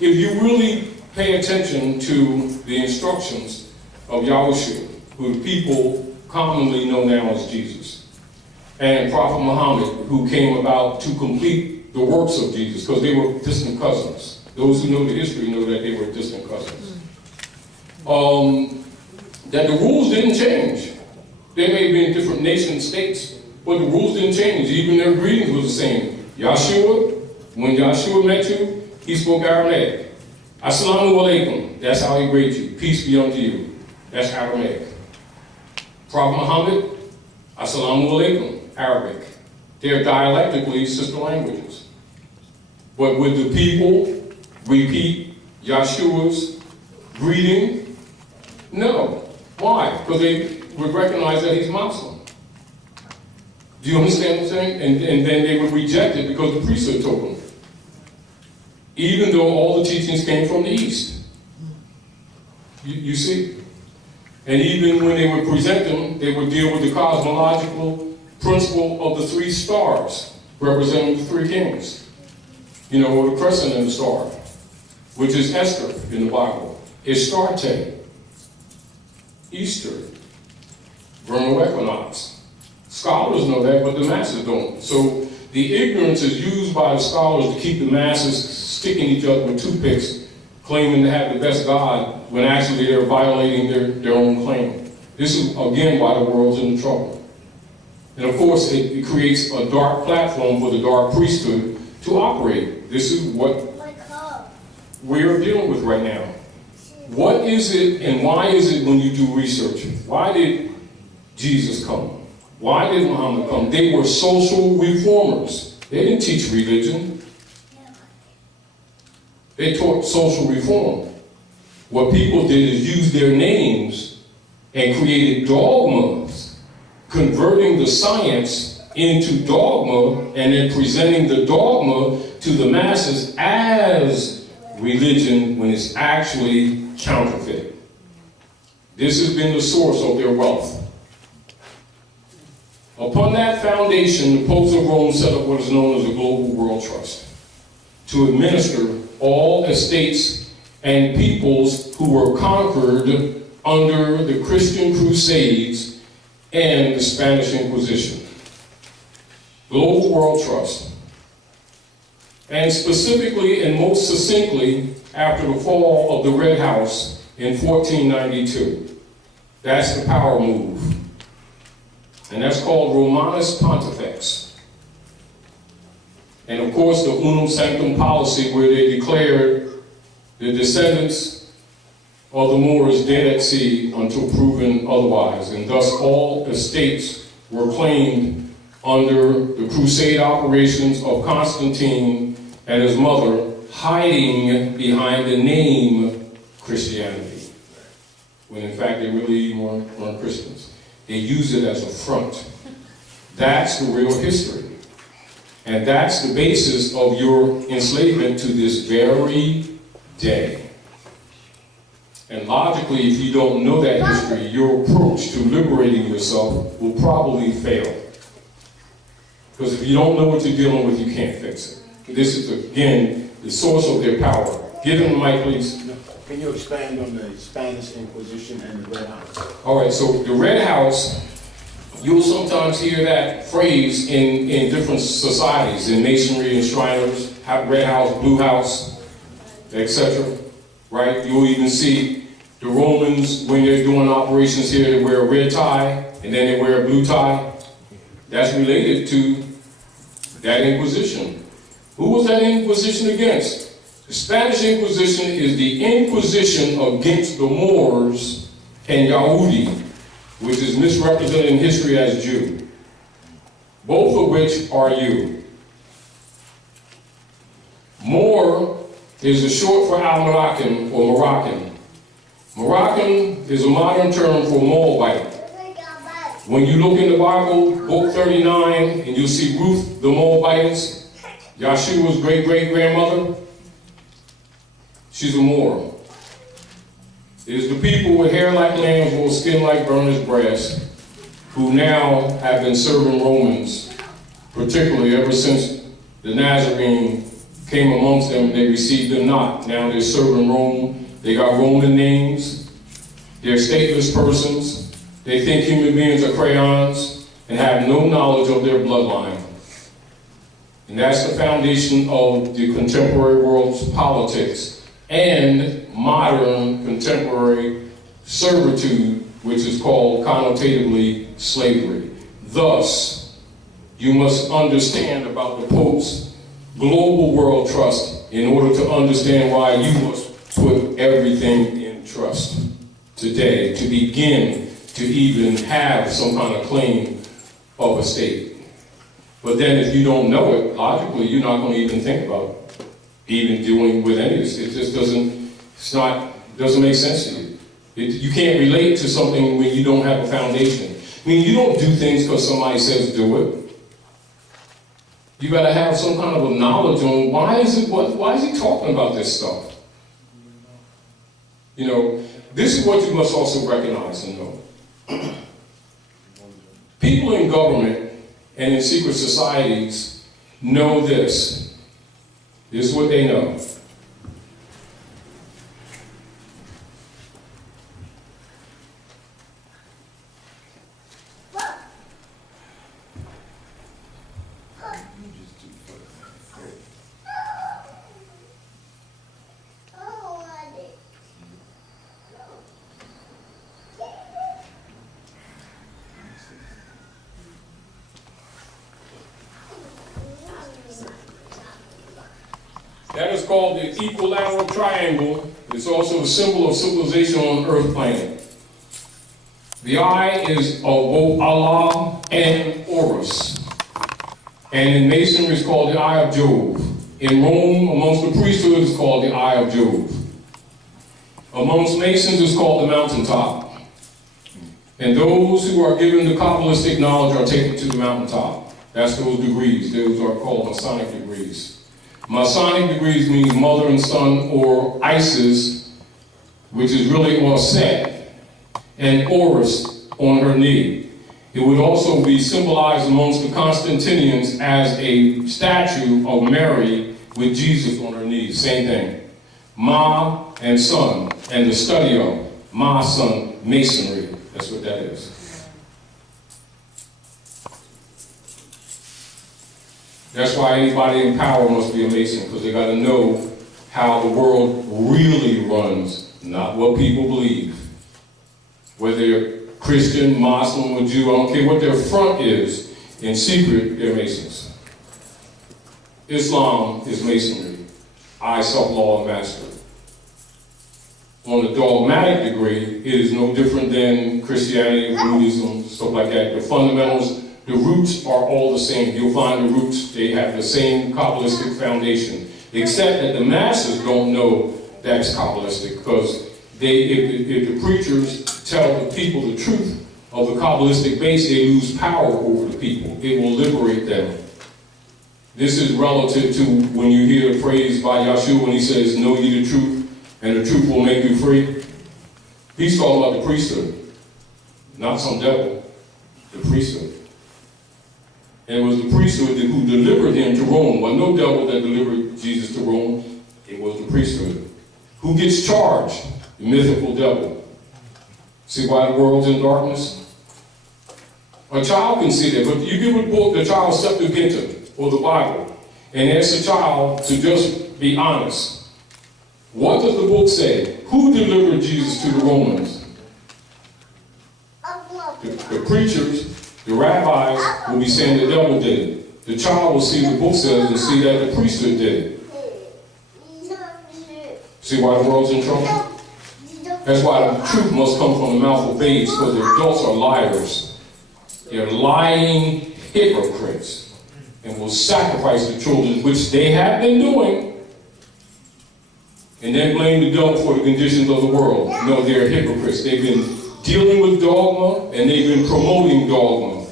If you really pay attention to the instructions of Yahushua, who the people commonly know now as Jesus, and Prophet Muhammad, who came about to complete the works of Jesus, because they were distant cousins. Those who know the history know that they were distant cousins. That the rules didn't change. They may be in different nation states, but the rules didn't change. Even their greetings was the same. Yahshua, when Yahshua met you, he spoke Aramaic. Assalamu alaikum, that's how he greets you. Peace be unto you. That's Aramaic. Prophet Muhammad, Assalamu alaikum, Arabic. They're dialectically sister languages. But would the people repeat Yahshua's greeting? No. Why? Because they would recognize that he's Muslim. Do you understand what I'm saying? And then they would reject it because the priesthood told them. Even though all the teachings came from the East. You see? And even when they would present them, they would deal with the cosmological principle of the three stars, representing the three kings. You know, or the crescent and the star, which is Esther in the Bible. Astarte, Easter, vernal equinox. Scholars know that, but the masses don't. So the ignorance is used by the scholars to keep the masses sticking each other with toothpicks, claiming to have the best God, when actually they're violating their own claim. This is, again, why the world's in trouble. And of course, it creates a dark platform for the dark priesthood to operate. This is what we're dealing with right now. What is it and why is it when you do research? Why did Jesus come? Why did Muhammad come? They were social reformers. They didn't teach religion. They taught social reform. What people did is use their names and created dogmas, converting the science into dogma and then presenting the dogma to the masses as religion when it's actually counterfeit. This has been the source of their wealth. Upon that foundation, the popes of Rome set up what is known as a global world trust to administer all estates and peoples who were conquered under the Christian Crusades and the Spanish Inquisition. Global World Trust. And specifically and most succinctly after the fall of the Red House in 1492. That's the power move. And that's called Romanus Pontifex. And of course the Unum Sanctum policy, where they declared the descendants of the Moors dead at sea until proven otherwise. And thus all estates were claimed under the crusade operations of Constantine and his mother, hiding behind the name Christianity, when in fact they really weren't Christians. They use it as a front. That's the real history. And that's the basis of your enslavement to this very day. And logically, if you don't know that history, your approach to liberating yourself will probably fail. Because if you don't know what you're dealing with, you can't fix it. This is, again, the source of their power. Give them the mic, please. Can you expand on the Spanish Inquisition and the Red House? All right, so the Red House, you'll sometimes hear that phrase in different societies, in masonry and Shriners, Red House, Blue House, etc. Right? You'll even see the Romans, when they're doing operations here, they wear a red tie, and then they wear a blue tie. That's related to that Inquisition. Who was that Inquisition against? The Spanish Inquisition is the Inquisition against the Moors and Yahudi, which is misrepresented in history as Jew. Both of which are you. Moor is a short for Al-Moroccan or Moroccan. Moroccan is a modern term for Moabite. When you look in the Bible, book 39, and you'll see Ruth the Moabitess, Yahshua's great-great-grandmother, she's a Moor. It is the people with hair like lambs or skin like burnished brass who now have been serving Romans, particularly ever since the Nazarene came amongst them, they received them not. Now they're serving Rome. They got Roman names. They're stateless persons. They think human beings are crayons and have no knowledge of their bloodline. And that's the foundation of the contemporary world's politics and modern contemporary servitude, which is called connotatively slavery. Thus, you must understand about the Pope's global world trust in order to understand why you must put everything in trust today to begin to even have some kind of claim of a state. But then if you don't know it, logically, you're not going to even think about even dealing with any of this. It just doesn't make sense to you. You can't relate to something when you don't have a foundation. I mean, you don't do things because somebody says do it. You got to have some kind of a knowledge on why is he talking about this stuff? You know, this is what you must also recognize and know. People in government and in secret societies know this. This is what they know. That is called the equilateral triangle. It's also a symbol of civilization on Earth planet. The eye is of both Allah and Horus. And in Masonry, it's called the Eye of Jove. In Rome, amongst the priesthood, it's called the Eye of Jove. Amongst Masons, it's called the mountaintop. And those who are given the Kabbalistic knowledge are taken to the mountaintop. That's those degrees. Those are called Masonic degrees. Masonic degrees mean mother and son, or Isis, which is really on Set, and Horus on her knee. It would also be symbolized amongst the Constantinians as a statue of Mary with Jesus on her knees. Same thing. Ma and son, and the study of Ma, son, Masonry. That's what that is. That's why anybody in power must be a Mason, because they got to know how the world really runs, not what people believe. Whether you're Christian, Muslim, or Jew, I don't care what their front is, in secret, they're Masons. Islam is Masonry. I, self-law, and master. On the dogmatic degree, it is no different than Christianity, Buddhism, stuff like that. The fundamentals, the roots are all the same. You'll find the roots, they have the same Kabbalistic foundation. Except that the masses don't know that's Kabbalistic, because if the preachers tell the people the truth of the Kabbalistic base, they lose power over the people. It will liberate them. This is relative to when you hear the phrase by Yahshua when he says, know ye the truth, and the truth will make you free. He's talking about the priesthood, not some devil, the priesthood. And it was the priesthood who delivered him to Rome. Well, no devil that delivered Jesus to Rome. It was the priesthood. Who gets charged? The mythical devil. See why the world's in darkness? A child can see that, but you give a book, the child Septuagint, or the Bible, and ask the child to just be honest. What does the book say? Who delivered Jesus to the Romans? The preachers, the rabbis will be saying the devil did it. The child will see the book says and see that the priesthood did it. See why the world's in trouble? That's why the truth must come from the mouth of babes, because the adults are liars. They're lying hypocrites and will sacrifice the children, which they have been doing, and then blame the devil for the conditions of the world. No, they're hypocrites. They've been dealing with dogma, and they've been promoting dogma,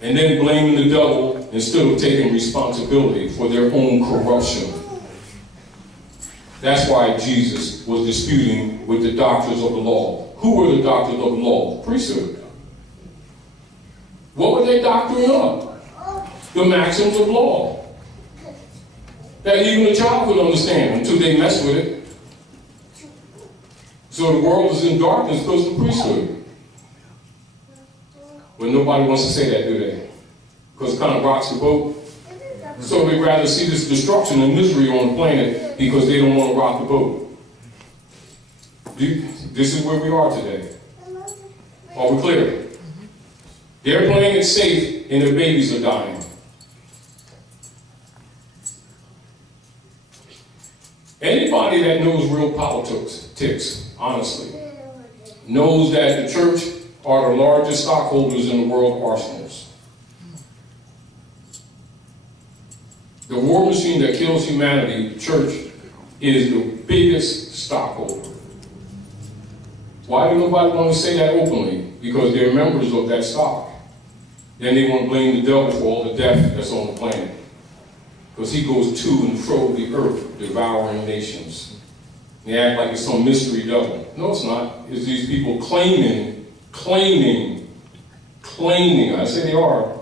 and then blaming the devil instead of taking responsibility for their own corruption. That's why Jesus was disputing with the doctors of the law. Who were the doctors of the law? Priesthood. What were they doctoring up? The maxims of law. that even a child could understand until they mess with it. So the world is in darkness because of the priesthood. But nobody wants to say that, do they? Because it kind of rocks the boat. So they'd rather see this destruction and misery on the planet because they don't want to rock the boat. This is where we are today. Are we clear? They're playing it safe and their babies are dying. Anybody that knows real politics, honestly, knows that the church are the largest stockholders in the world arsenals. The war machine that kills humanity, the church, is the biggest stockholder. Why do nobody want to say that openly? Because they're members of that stock. Then they want to blame the devil for all the death that's on the planet. Because he goes to and fro the earth, devouring nations. They act like it's some mystery devil. No, it's not. It's these people claiming, I say they are,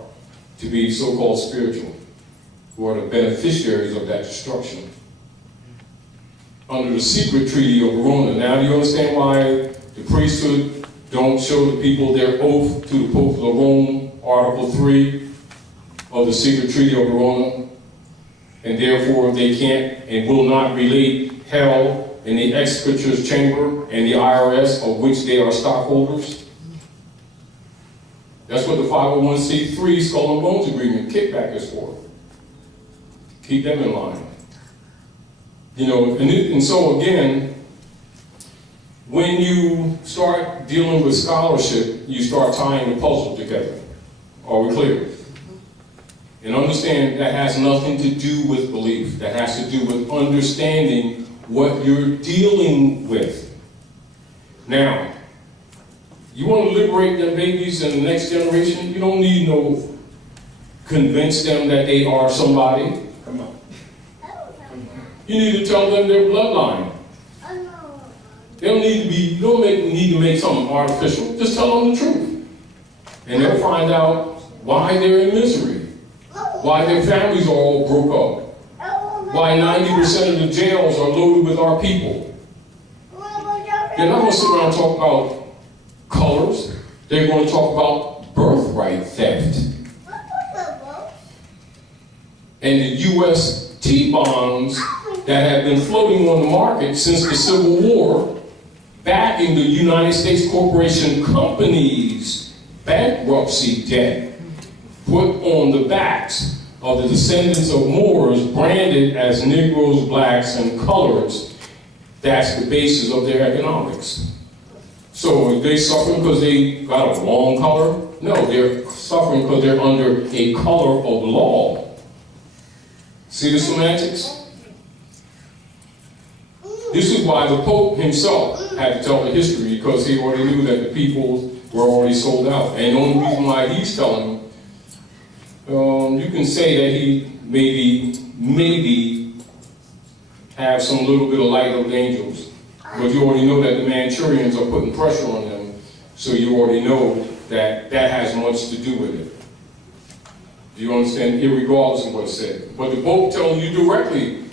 to be so-called spiritual, who are the beneficiaries of that destruction. Under the secret treaty of Verona. Now do you understand why the priesthood don't show the people their oath to the Pope of Rome, Article 3 of the secret treaty of Verona? And therefore they can't and will not relate hell in the executor's chamber and the IRS, of which they are stockholders. That's what the 501c3 Skull and Bones Agreement kickback is for. Keep them in line. You know, and so again, when you start dealing with scholarship, you start tying the puzzle together. Are we clear? And understand that has nothing to do with belief. That has to do with understanding what you're dealing with. Now, you want to liberate them babies and the next generation? You don't need no convince them that they are somebody. Come on. You need to tell them their bloodline. They don't need to be, you don't need to make something artificial. Just tell them the truth. And they'll find out why they're in misery. Why their families are all broke up. Why 90% of the jails are loaded with our people. They're not going to sit around and talk about colors. They're going to talk about birthright theft. And the U.S. T-bonds that have been floating on the market since the Civil War, backing the United States corporation companies' bankruptcy debt, put on the backs of the descendants of Moors, branded as Negroes, blacks, and coloreds. That's the basis of their economics. So are they suffering because they got a wrong color? No, they're suffering because they're under a color of law. See the semantics? This is why the Pope himself had to tell the history, because he already knew that the people were already sold out. And the only reason why he's telling them, you can say that he maybe have some little bit of light of angels, but you already know that the Manchurians are putting pressure on them, so you already know that that has much to do with it. Do you understand? Irregardless of what's said. But the Pope telling you directly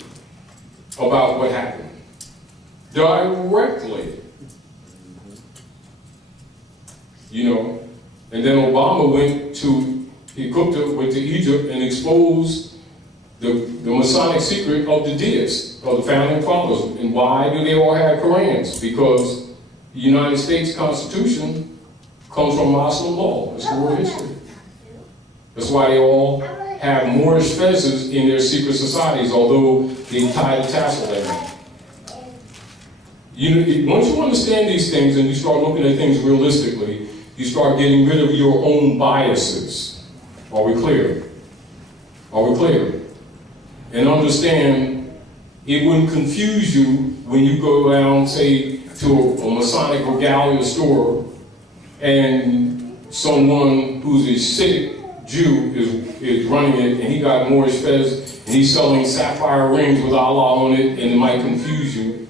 about what happened. Directly. You know, and then Obama went to, he went to Egypt and exposed the Masonic secret of the deists, of the founding fathers. And why do they all have Korans? Because the United States Constitution comes from Muslim law. It's world history. That's why they all have Moorish fezzes in their secret societies, although they tie the tassel there. Once you understand these things and you start looking at things realistically, you start getting rid of your own biases. Are we clear? Are we clear? And understand, it wouldn't confuse you when you go down, say, to a Masonic regalia store and someone who's a sick Jew is running it and he got Moorish fez and he's selling sapphire rings with Allah on it, and it might confuse you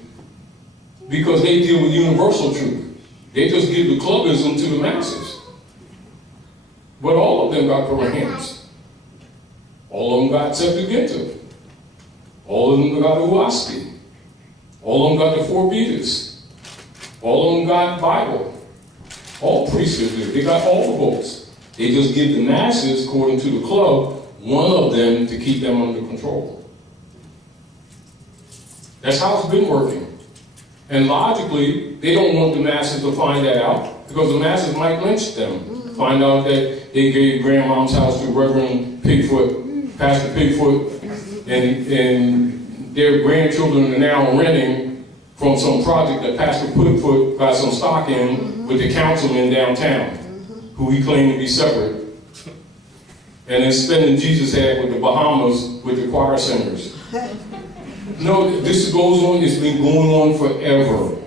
because they deal with universal truth. They just give the clubbism to the masses. But all of them got Korans. All of them got Septuaginta. All All of them got a Uasti. All of them got the 4 Vedas. All of them got Bible. All priests are there. They got all the books. They just give the masses, according to the club, one of them to keep them under control. That's how it's been working. And logically, they don't want the masses to find that out because the masses might lynch them. Find out that they gave grandmom's house to Reverend Pigfoot, Pastor Pigfoot, and their grandchildren are now renting from some project that Pastor Pigfoot got some stock in with the councilman downtown, who he claimed to be separate. And then spending Jesus had with the Bahamas with the choir singers. No, this goes on, it's been going on forever.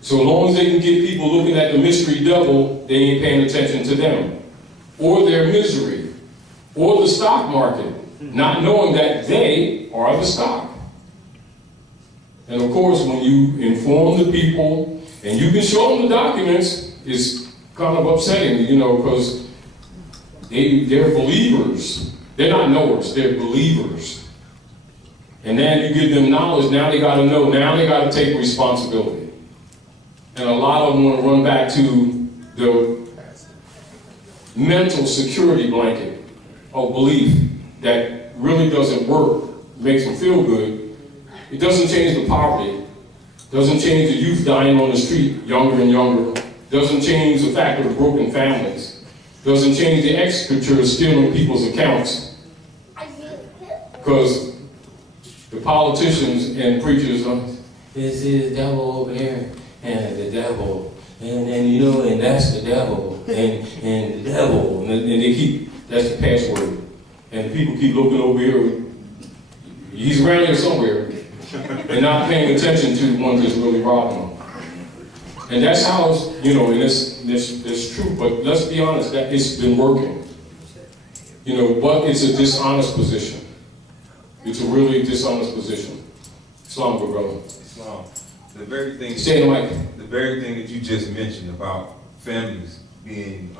So long as they can get people looking at the mystery devil, they ain't paying attention to them. Or their misery. Or the stock market. Not knowing that they are the stock. And of course, when you inform the people, and you can show them the documents, it's kind of upsetting, you know, because they're believers. They're not knowers, they're believers. And then you give them knowledge, now they got to know, now they got to take responsibility. And a lot of them want to run back to the mental security blanket of belief that really doesn't work, makes them feel good. It doesn't change the poverty, doesn't change the youth dying on the street, younger and younger, doesn't change the fact of the broken families. Doesn't change the executors stealing people's accounts. Because the politicians and preachers, this is devil over there, and the devil, and you know, and that's the devil, and the devil, and they keep, that's the password. And the people keep looking over here, he's around here somewhere, and not paying attention to the one that's really robbing them. And that's how it's, you know, and it's true, but let's be honest, that it's been working. You know, but it's a dishonest position. It's a really dishonest position. Islam, good brother. Islam. The very thing. Stay in the mic. The very thing that you just mentioned about families being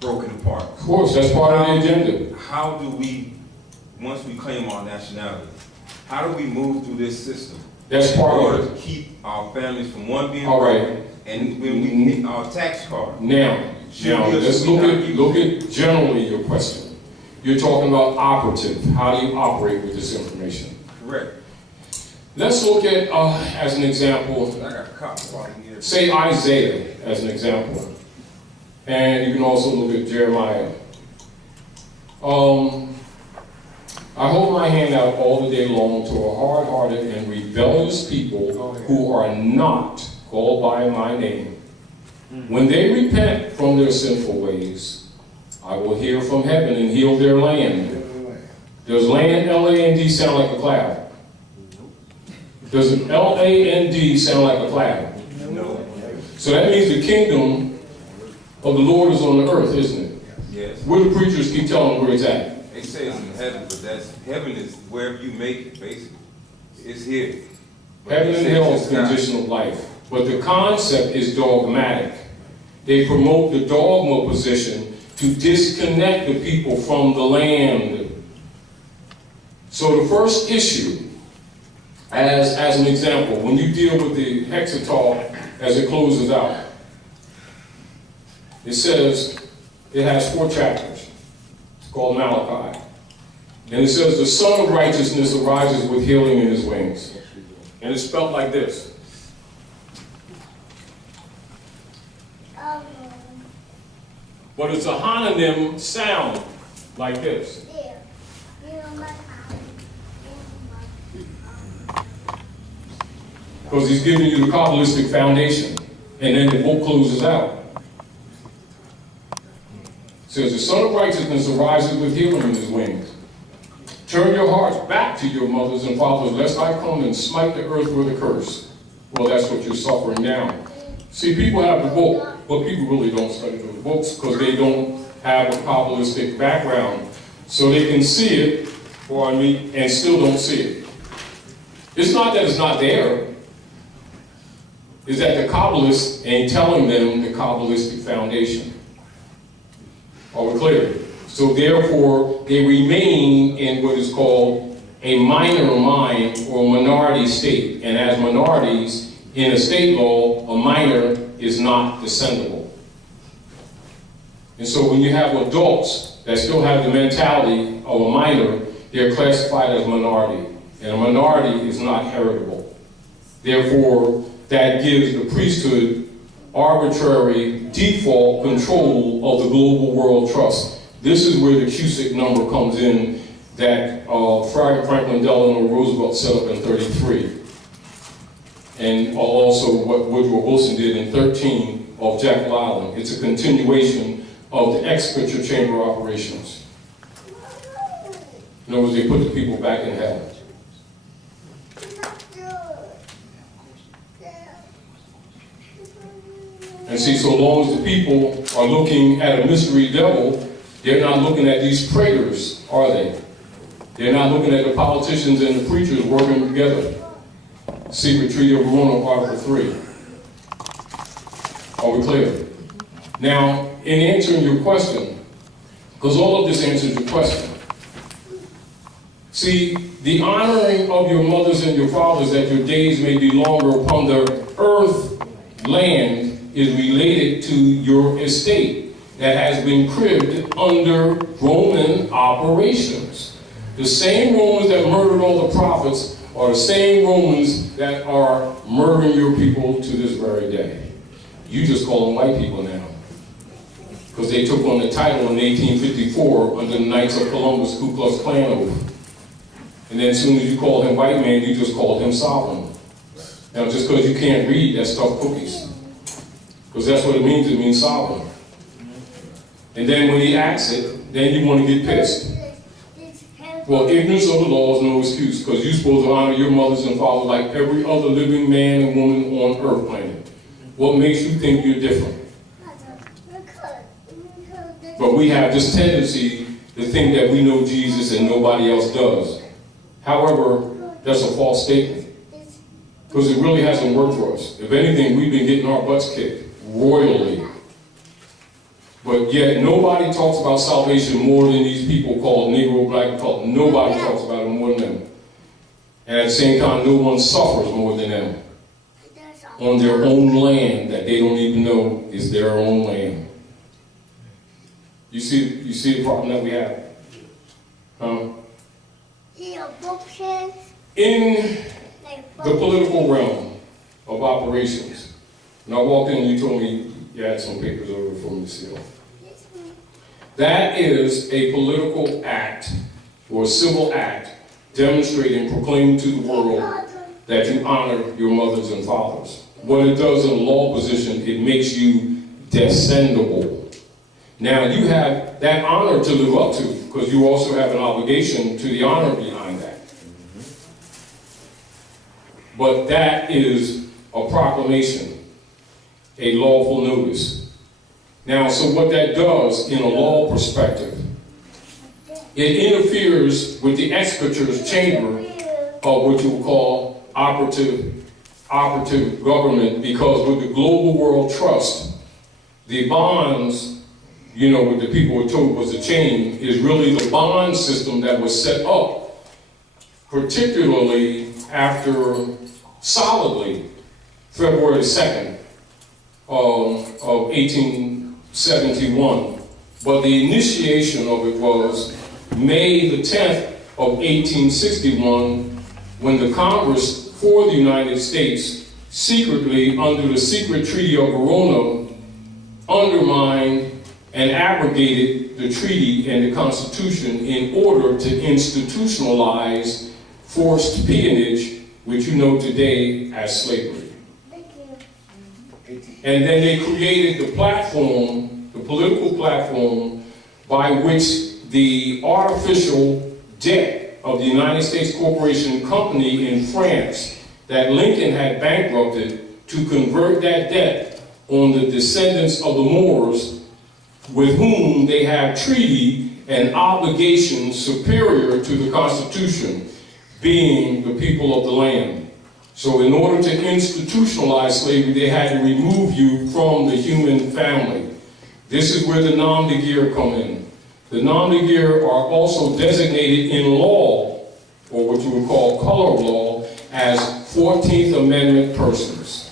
broken apart. Of course, that's part of the agenda. How do we, once we claim our nationality, how do we move through this system? That's part in of order it. to keep our families from one being all right. broken, and when we get our tax card. Now let's look at generally your question. You're talking about operative. How do you operate with this information? Correct. Let's look at, as an example, I got a copy here. Say Isaiah as an example. And you can also look at Jeremiah. I hold my hand out all the day long to a hard-hearted and rebellious people who are not called by my name. When they repent from their sinful ways, I will hear from heaven and heal their land. Does land, L-A-N-D, sound like a cloud? Does L-A-N-D sound like a cloud? No. So that means the kingdom of the Lord is on the earth, isn't it? Yes. Where the preachers keep telling where it's at. They say it's in heaven, but heaven is wherever you make it, basically. It's here. Heaven and hell is conditional life. But the concept is dogmatic. They promote the dogma position to disconnect the people from the land. So the first issue, as an example, when you deal with the Hexatol as it closes out, it says, it has 4 chapters. It's called Malachi. And it says, the Son of Righteousness arises with healing in his wings. And it's spelled like this. But it's a homonym sound like this. Because he's giving you the Kabbalistic foundation. And then the book closes out. It says, the Son of Righteousness arises with healing in his wings. Turn your hearts back to your mothers and fathers, lest I come and smite the earth with a curse. Well, that's what you're suffering now. See, people have the book, but people really don't study those books because they don't have a Kabbalistic background. So they can see it, pardon me, and still don't see it. It's not that it's not there. It's that the Kabbalists ain't telling them the Kabbalistic foundation. Are we clear? So therefore, they remain in what is called a minor mine or minority state. And as minorities in a state law, a minor is not descendable. And so when you have adults that still have the mentality of a minor, they're classified as minority. And a minority is not heritable. Therefore, that gives the priesthood arbitrary default control of the global world trust. This is where the Cusick number comes in that Franklin Delano Roosevelt set up in 33. And also what Woodrow Wilson did in 13 of Jekyll Island. It's a continuation of the expenditure chamber operations. In other words, they put the people back in hell. And see, so long as the people are looking at a mystery devil, they're not looking at these praetors, are they? They're not looking at the politicians and the preachers working together. Secret Treaty of Verona, Article 3. Are we clear? Now, in answering your question, because all of this answers your question. See, the honoring of your mothers and your fathers that your days may be longer upon the earth, land, is related to your estate that has been cribbed under Roman operations. The same Romans that murdered all the prophets are the same Romans that are murdering your people to this very day. You just call them white people now, because they took on the title in 1854 under the Knights of Columbus Ku Klux Klan oath. And then as soon as you call him white man, you just called him sovereign. Now just because you can't read, that's tough cookies. Because that's what it means sovereign. And then when he acts it, then you want to get pissed. Well, ignorance of the law is no excuse, because you're supposed to honor your mothers and fathers like every other living man and woman on earth planet. What makes you think you're different? But we have this tendency to think that we know Jesus and nobody else does. However, that's a false statement, because it really hasn't worked for us. If anything, we've been getting our butts kicked royally. But yet nobody talks about salvation more than these people called Negro, Black, and Colored. Nobody talks about it more than them. And at the same time, no one suffers more than them on their own land that they don't even know is their own land. You see the problem that we have? In the political realm of operations, and I walked in and you told me you had some papers over for me to see off. That is a political act or a civil act demonstrating, proclaiming to the world that you honor your mothers and fathers. What it does in a law position, it makes you descendable. Now you have that honor to live up to, because you also have an obligation to the honor behind that. But that is a proclamation, a lawful notice. Now, so what that does in a law perspective, it interferes with the executor's chamber of what you would call operative government, because with the global world trust, the bonds, what the people were told was a chain, is really the bond system that was set up, particularly after solidly February 2nd of 1871. But the initiation of it was May the 10th of 1861, when the Congress for the United States secretly, under the secret Treaty of Verona, undermined and abrogated the treaty and the Constitution in order to institutionalize forced peonage, which you know today as slavery. And then they created the platform, the political platform, by which the artificial debt of the United States Corporation Company in France that Lincoln had bankrupted, to convert that debt on the descendants of the Moors, with whom they have treaty and obligations superior to the Constitution, being the people of the land. So in order to institutionalize slavery, they had to remove you from the human family. This is where the nom de guerre come in. The nom de guerre are also designated in law or what you would call color law, as 14th Amendment persons.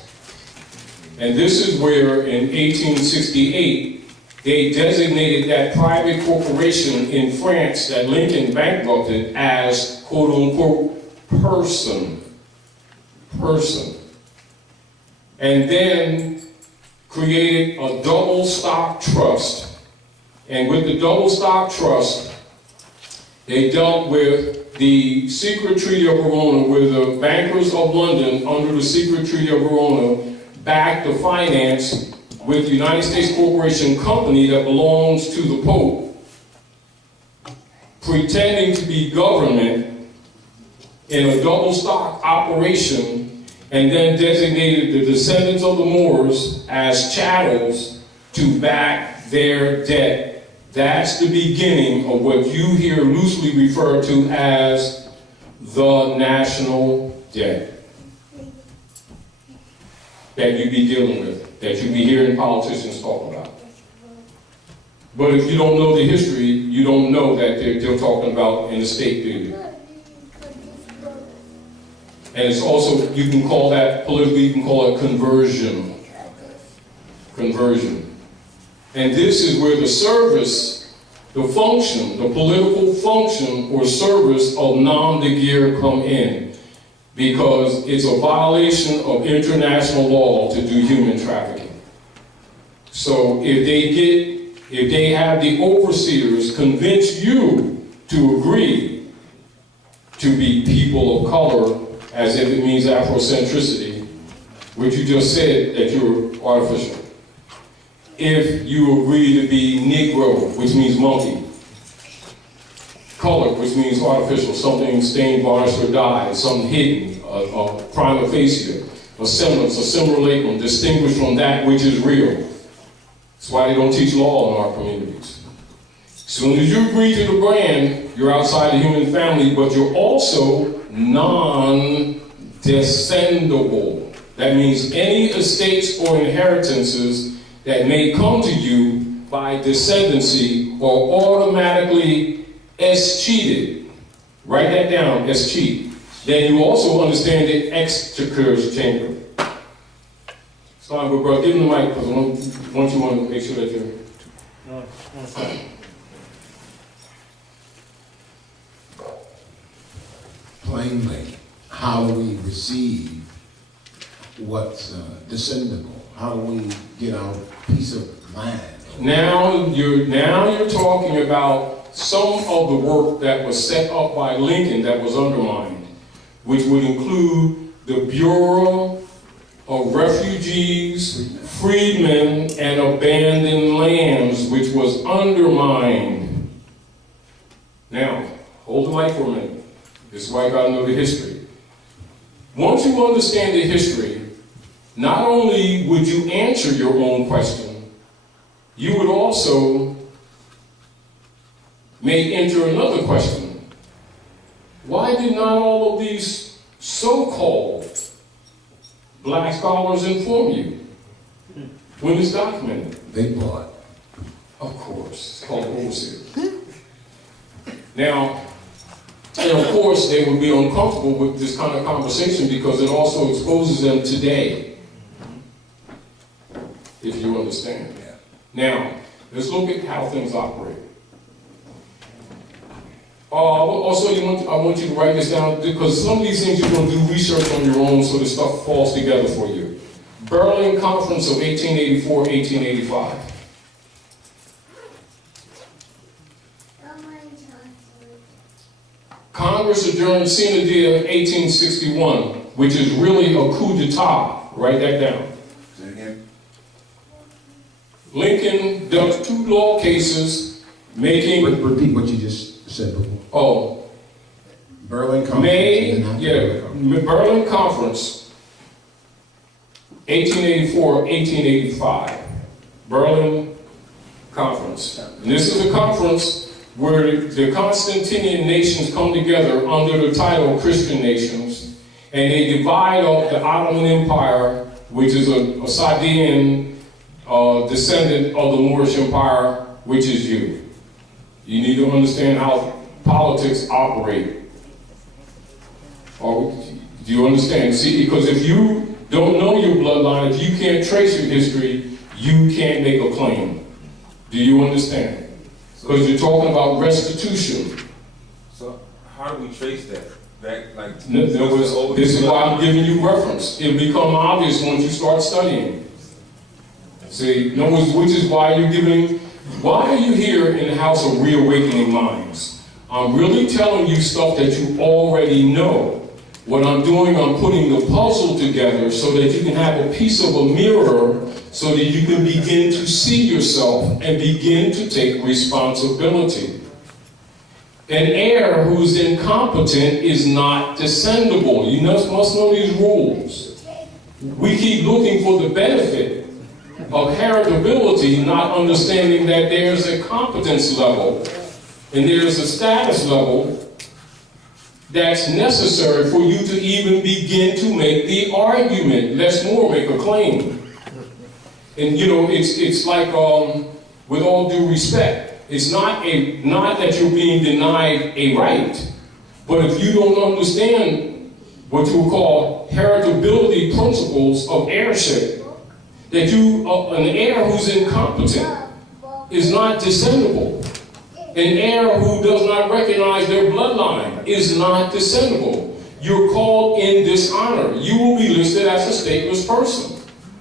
And this is where in 1868, they designated that private corporation in France that Lincoln bankrupted as, quote unquote, person. And then created a double stock trust. And with the double stock trust, they dealt with the secret Treaty of Verona, where the bankers of London, under the secret Treaty of Verona, backed the finance with the United States Corporation Company that belongs to the Pope, pretending to be government in a double stock operation, and then designated the descendants of the Moors as chattels to back their debt. That's the beginning of what you hear loosely referred to as the national debt that you be dealing with, that you be hearing politicians talk about. But if you don't know the history, you don't know that they're talking about in the state, do you? And it's also, you can call that, politically, you can call it conversion. Conversion. And this is where the service, the function, the political function or service of nom de guerre come in. Because it's a violation of international law to do human trafficking. So if they have the overseers convince you to agree to be people of color, as if it means Afrocentricity, which you just said that you're artificial. If you agree to be Negro, which means monkey, color, which means artificial, something stained, varnished, or dyed, something hidden, a prima facie, a semblance, a simulacrum, distinguished from that which is real. That's why they don't teach law in our communities. As soon as you agree to the brand, you're outside the human family, but you're also non-descendable. That means any estates or inheritances that may come to you by descendancy are automatically escheated. Write that down, escheat. Then you also understand the exchequer's chamber. So I'm good, bro. Give him the mic, because I want you to make sure that you're... Plainly, how do we receive what's descendable? How do we get our piece of land? Now you're talking about some of the work that was set up by Lincoln that was undermined, which would include the Bureau of Refugees, Freedmen, and Abandoned Lands, which was undermined. Now, hold the mic for a minute. This is why I gotta know the history. Once you understand the history, not only would you answer your own question, you would also may enter another question. Why did not all of these so-called black scholars inform you when it's documented? They bought. Of course, it's called overseers. Now, and of course, they would be uncomfortable with this kind of conversation because it also exposes them today, if you understand. Now, let's look at how things operate. Also, I want you to write this down because some of these things you're going to do research on your own so the stuff falls together for you. Berlin Conference of 1884-1885. Congress adjourned sine die 1861, which is really a coup d'etat. Write that down. Say it again. Lincoln does 2 law cases making... Repeat what you just said before. Oh. Berlin Conference. Berlin Conference, 1884-1885. Berlin Conference. And this is a conference where the Constantinian nations come together under the title Christian nations, and they divide up the Ottoman Empire, which is a Sadean descendant of the Moorish Empire, which is you. You need to understand how politics operate. Or, do you understand? See, because if you don't know your bloodline, if you can't trace your history, you can't make a claim. Do you understand? Because you're talking about restitution. So how do we trace that? Back, like, This is why I'm giving you reference. It'll become obvious once you start studying. See, no, which is why you're giving. Why are you here in the House of Reawakening Minds? I'm really telling you stuff that you already know. What I'm doing, I'm putting the puzzle together so that you can have a piece of a mirror so that you can begin to see yourself and begin to take responsibility. An heir who's incompetent is not descendable. You must know these rules. We keep looking for the benefit of heritability, not understanding that there's a competence level and there's a status level that's necessary for you to even begin to make the argument. Less more, make a claim. And you know, it's like, with all due respect, it's not that you're being denied a right, but if you don't understand what you would call heritability principles of heirship, that an heir who's incompetent is not descendable. An heir who does not recognize their bloodline is not descendable. You're called in dishonor. You will be listed as a stateless person.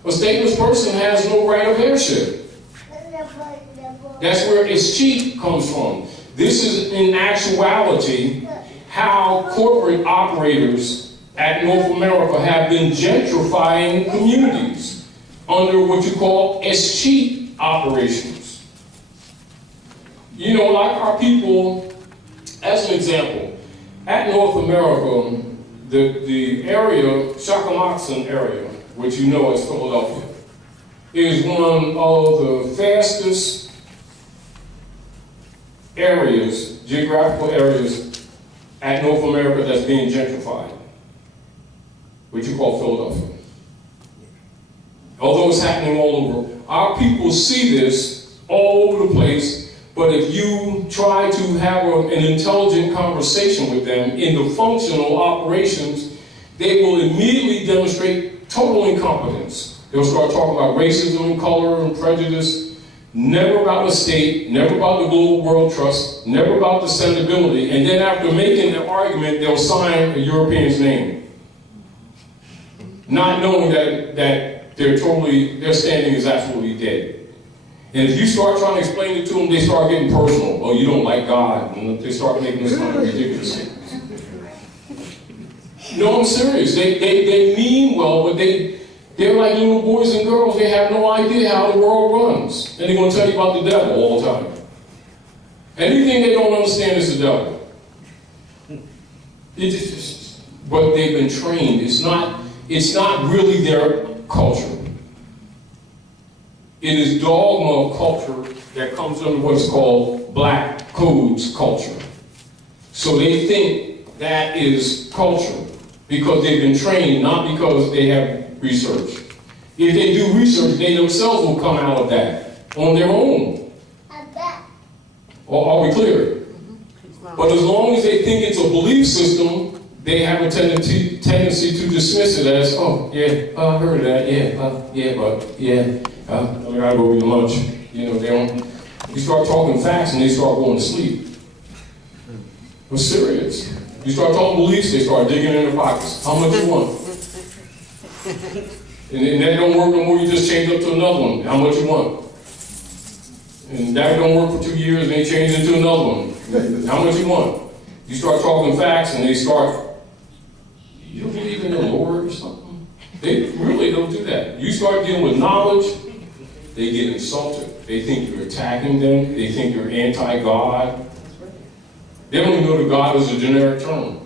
A stateless person has no right of heirship. That's where escheat comes from. This is, in actuality, how corporate operators at North America have been gentrifying communities under what you call escheat operations. You know, like our people, as an example, at North America, the area, Shakamoxon area, which you know as Philadelphia, is one of the fastest areas, geographical areas at North America that's being gentrified, which you call Philadelphia. Although it's happening all over, our people see this all over the place, but if you try to have an intelligent conversation with them in the functional operations, they will immediately demonstrate total incompetence. They'll start talking about racism and color and prejudice, never about the state, never about the global world trust, never about descendability, and then after making their argument, they'll sign a European's name, not knowing that their standing is absolutely dead. And if you start trying to explain it to them, they start getting personal. Oh, you don't like God. And they start making this kind of ridiculous statements. No, I'm serious. They mean well, but they're like little boys and girls. They have no idea how the world runs. And they're going to tell you about the devil all the time. Anything they don't understand is the devil. But they've been trained. It's not really their culture. It is dogma of culture that comes under what's called black codes culture. So they think that is culture because they've been trained, not because they have research. If they do research, they themselves will come out of that on their own. Are we clear? But as long as they think it's a belief system, they have a tendency to dismiss it as, oh, yeah, I heard that, I gotta go eat lunch. You know, you start talking facts and they start going to sleep. We're serious. You start talking beliefs, they start digging in their pockets. How much you want? And that don't work no more, you just change up to another one. How much you want? And that don't work for 2 years and they change into another one. How much you want? You start talking facts and they start, you don't believe in the Lord or something? They really don't do that. You start dealing with knowledge, they get insulted. They think you're attacking them. They think you're anti-God. They don't even know that God is a generic term.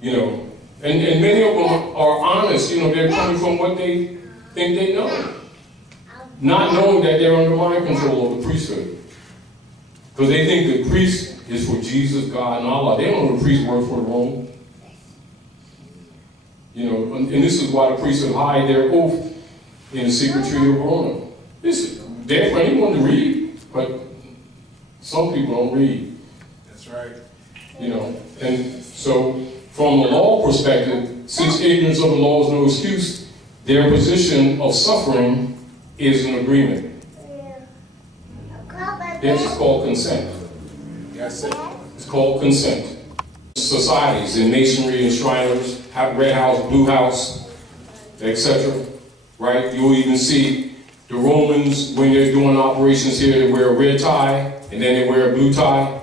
You know, and many of them are honest. You know, they're coming from what they think they know. Not knowing that they're under mind control of the priesthood. Because they think the priest is for Jesus, God, and Allah. They don't know the priest works for Rome. You know, and this is why the priesthood hide their oath in the secret tree of Rona. This is there for anyone to read, but some people don't read. That's right. You know, and so From the law perspective, since ignorance of the law is no excuse, their position of suffering is an agreement. This is called consent. Yes, sir. It's called consent. Societies in masonry and Shriners, red house, blue house, etc. Right? You'll even see the Romans, when they're doing operations here, they wear a red tie and then they wear a blue tie.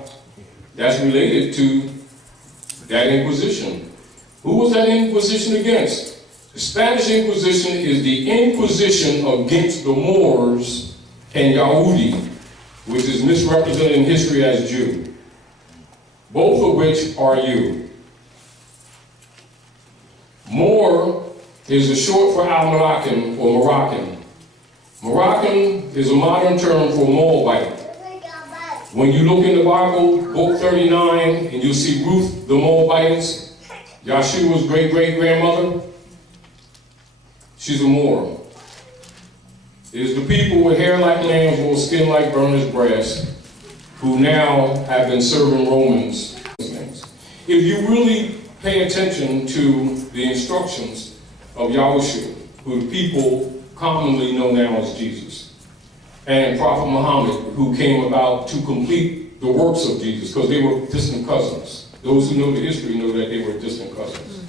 That's related to that Inquisition. Who was that Inquisition against? The Spanish Inquisition is the Inquisition against the Moors and Yahudi, which is misrepresented in history as Jew. Both of which are you. Moor is a short for Al-Moroccan or Moroccan. Moroccan is a modern term for Moabite. When you look in the Bible, book 39, and you'll see Ruth the Moabitess, Yahshua's great-great-grandmother, she's a Moor. It is the people with hair like lambs or skin like burnished brass who now have been serving Romans. If you really pay attention to the instructions of Yahushua, who the people commonly know now as Jesus, and Prophet Muhammad, who came about to complete the works of Jesus, because they were distant cousins. Those who know the history know that they were distant cousins.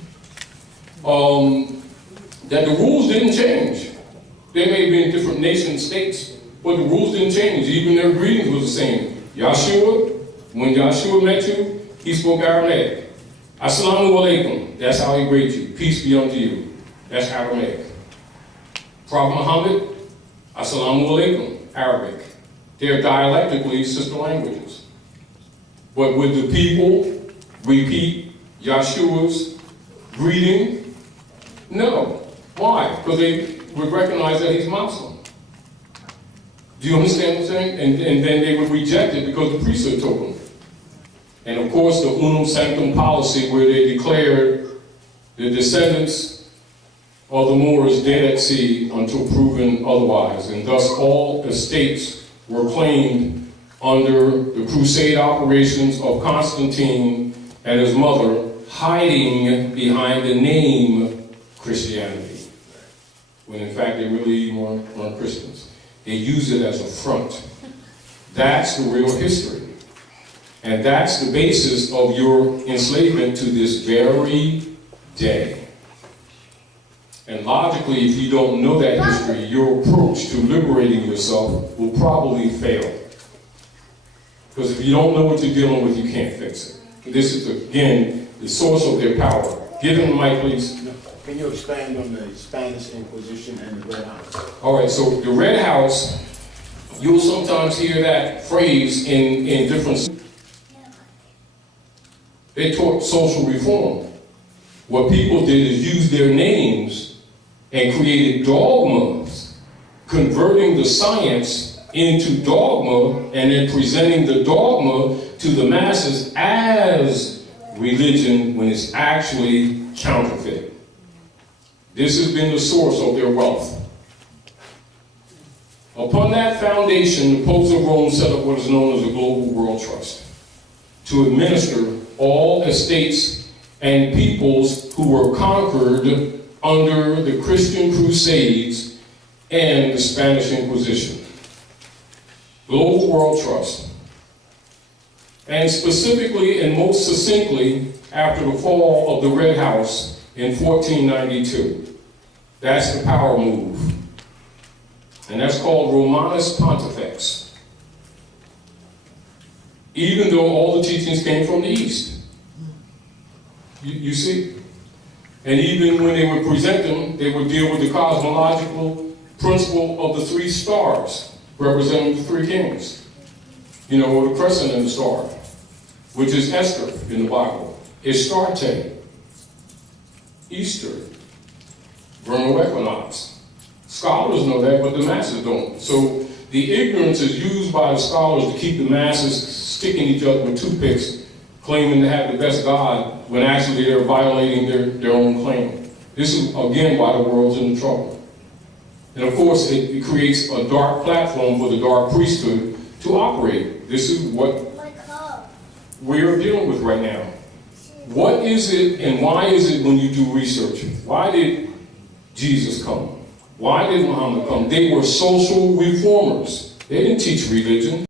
That the rules didn't change. They may be in different nation states, but the rules didn't change. Even their greetings was the same. Yahshua, when Yahshua met you, he spoke Aramaic. Assalamu alaikum, that's how he greets you. Peace be unto you. That's Aramaic. Prophet Muhammad, Assalamu alaikum. Arabic. They're dialectically sister languages. But would the people repeat Yahshua's greeting? No. Why? Because they would recognize that he's Muslim. Do you understand what I'm saying? And then they would reject it because the priesthood told them. And of course the unum sanctum policy, where they declared the descendants of the Moors dead at sea until proven otherwise, and thus all estates were claimed under the crusade operations of Constantine and his mother, hiding behind the name Christianity, when in fact they really weren't Christians. They use it as a front. That's the real history. And that's the basis of your enslavement to this very day. And logically, if you don't know that history, your approach to liberating yourself will probably fail. Because if you don't know what you're dealing with, you can't fix it. This is, again, the source of their power. Give them the mic, please. Can you expand on the Spanish Inquisition and the Red House? All right, so the Red House, you'll sometimes hear that phrase in different... They taught social reform. What people did is use their names and created dogmas, converting the science into dogma and then presenting the dogma to the masses as religion when it's actually counterfeit. This has been the source of their wealth. Upon that foundation, the popes of Rome set up what is known as the Global World Trust to administer all estates and peoples who were conquered under the Christian Crusades and the Spanish Inquisition. Global World Trust. And specifically and most succinctly after the fall of the Red House in 1492. That's the power move. And that's called Romanus Pontifex. Even though all the teachings came from the East. You see? And even when they would present them, they would deal with the cosmological principle of the three stars, representing the three kings. You know, or the crescent in the star, which is Esther in the Bible. Astarte, Easter, vernal equinox. Scholars know that, but the masses don't. So the ignorance is used by the scholars to keep the masses sticking each other with toothpicks, claiming to have the best God, when actually they're violating their own claim. This is, again, why the world's in trouble. And of course, it creates a dark platform for the dark priesthood to operate. This is what we're dealing with right now. What is it and why is it when you do research? Why did Jesus come? Why did Muhammad come? They were social reformers. They didn't teach religion.